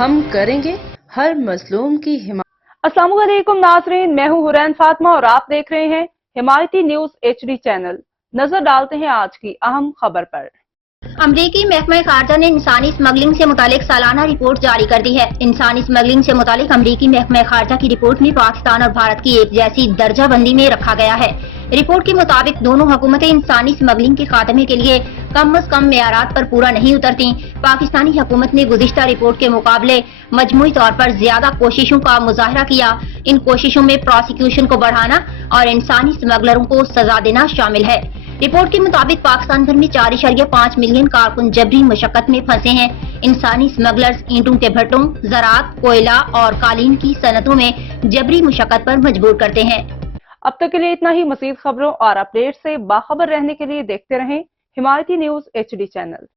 ہم کریں گے ہر مظلوم کی حمایت۔ السلام علیکم ناظرین، میں ہوں حرین فاطمہ اور آپ دیکھ رہے ہیں حمایتی نیوز HD چینل۔ نظر ڈالتے ہیں آج کی اہم خبر پر۔ امریکی محکمہ خارجہ نے انسانی اسمگلنگ سے متعلق سالانہ رپورٹ جاری کر دی ہے۔ انسانی اسمگلنگ سے متعلق امریکی محکمہ خارجہ کی رپورٹ میں پاکستان اور بھارت کی ایک جیسی درجہ بندی میں رکھا گیا ہے۔ رپورٹ کے مطابق دونوں حکومتیں انسانی اسمگلنگ کے خاتمے کے لیے کم از کم معیارات پر پورا نہیں اترتیں۔ پاکستانی حکومت نے گزشتہ رپورٹ کے مقابلے مجموعی طور پر زیادہ کوششوں کا مظاہرہ کیا۔ ان کوششوں میں پروسیکیوشن کو بڑھانا اور انسانی اسمگلروں کو سزا دینا شامل ہے۔ رپورٹ کے مطابق پاکستان بھر میں 4.5 ملین کارکن جبری مشقت میں پھنسے ہیں۔ انسانی اسمگلرز اینٹوں کے بھٹوں، زراعت، کوئلہ اور قالین کی صنعتوں میں جبری مشقت پر مجبور کرتے ہیں۔ اب تک کے لیے اتنا ہی۔ مزید خبروں اور اپڈیٹ سے باخبر رہنے کے لیے دیکھتے رہیں حمایتی نیوز HD چینل۔